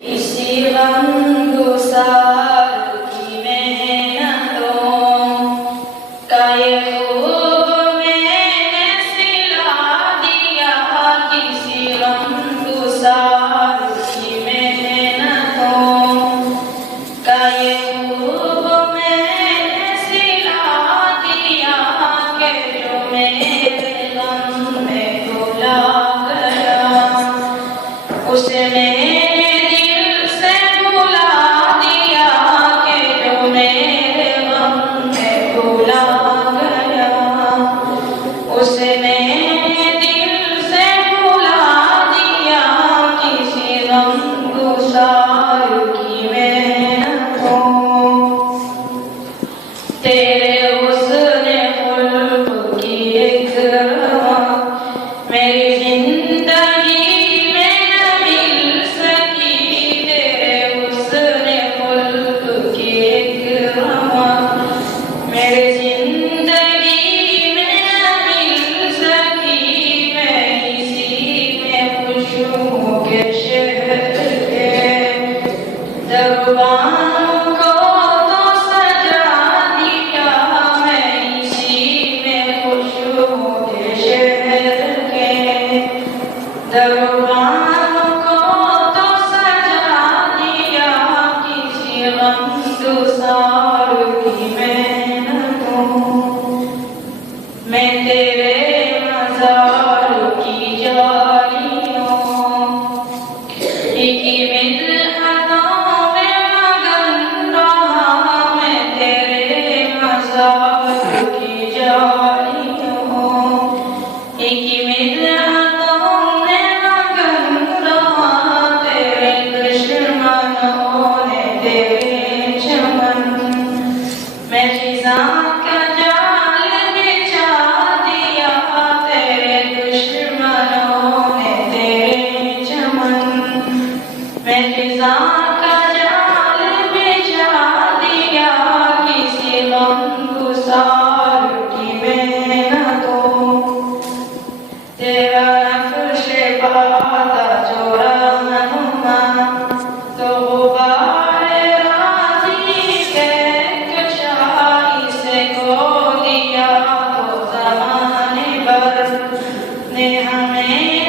इसी गमगुसार की मेहनतों का ये खूब मैंने सिला दिया। किसी गमगुसार की मेहनतों का ये खूब मैंने सिला दिया कि जो मेरे गम में भुला गया उसे तेरे हुस्न खुल्क की एक मेरी जिंदगी में न मिल सकी। तेरे हुस्न खुल्क की एक मेरी जिंदगी में न मिल सकी। मैं इसी में खुश हूँ के शहर के दरबारों को दरबारों को तो सजा दिया। किसी गमगुसार की मेहनतों मैं तेरे मज़ार की जालियों की मिन्नतों में मगन रहा। मैं तेरे मज़ार की जालियों की मिन्नतों मैं फिजा का जाल बिछा दिया। तेरे दुश्मनों ने तेरे चमन मैं फिजा का जाल बिछा दिया। किसी गमगुसार की मेहनतों तेरा नक्श पाता जो रहनुमा तो ने हमें